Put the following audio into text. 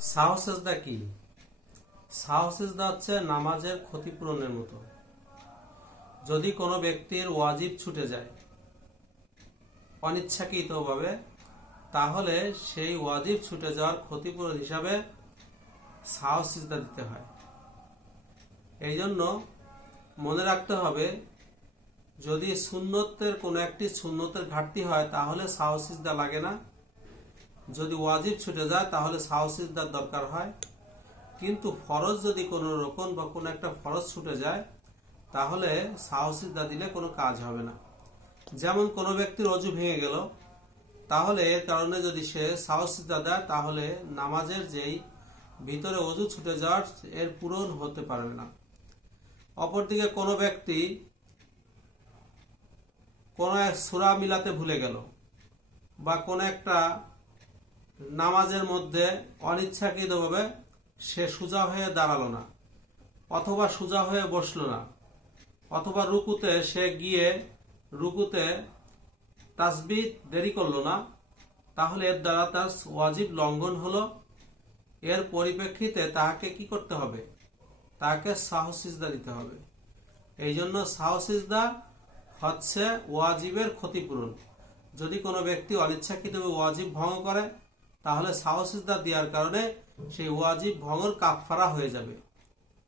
সাহসেজদা কি সাহসেজদা হচ্ছে নামাজের ক্ষতিপূরণের মতো। যদি কোনো ব্যক্তির ওয়াজিব ছুটে যায়, অনিচ্ছাকৃতভাবে, তাহলে সেই ওয়াজিব ছুটে যাওয়ার ক্ষতিপূরণ হিসাবে সাহসিজদা দিতে হয়। এই জন্য মনে রাখতে হবে, যদি সুন্নতের কোনো একটি সুন্নতের ঘাটতি হয়, তাহলে সাহসিজদা লাগে না। যদি ওয়াজিব ছুটে যায়, তাহলে সাহসিজদার দরকার হয়। কিন্তু ফরজ যদি কোনো রকম বা কোনো একটা ফরজ ছুটে যায়, তাহলে সাহসিজদা দিলে কোনো কাজ হবে না। যেমন কোনো ব্যক্তির অজু ভেঙে গেল, তাহলে এর কারণে যদি সে সাহসিজদা দেয়, তাহলে নামাজের যেই ভিতরে অজু ছুটে যাওয়ার, এর পূরণ হতে পারবে না। অপরদিকে কোনো ব্যক্তি কোনো এক সুরা মিলাতে ভুলে গেল বা কোনো একটা নামাজের মধ্যে অনিচ্ছাকৃতভাবে সে সোজা হয়ে দাঁড়াল না, অথবা সোজা হয়ে বসল না, অথবা রুকুতে সে গিয়ে রুকুতে তাসবি দেরি করল না, তাহলে এর দ্বারা তার ওয়াজিব লঙ্ঘন হলো। এর পরিপ্রেক্ষিতে তাহাকে কি করতে হবে? তাকে সাহসিজদা দিতে হবে। এই জন্য সাহসিজদা হচ্ছে ওয়াজিবের ক্ষতিপূরণ। যদি কোনো ব্যক্তি অনিচ্ছাকৃতভাবে ওয়াজিব ভঙ্গ করে তাহলে সাহসিজদা দেওয়ার কারণে সেই ওয়াজিব ভঙ্গর কাফফারা হয়ে যাবে।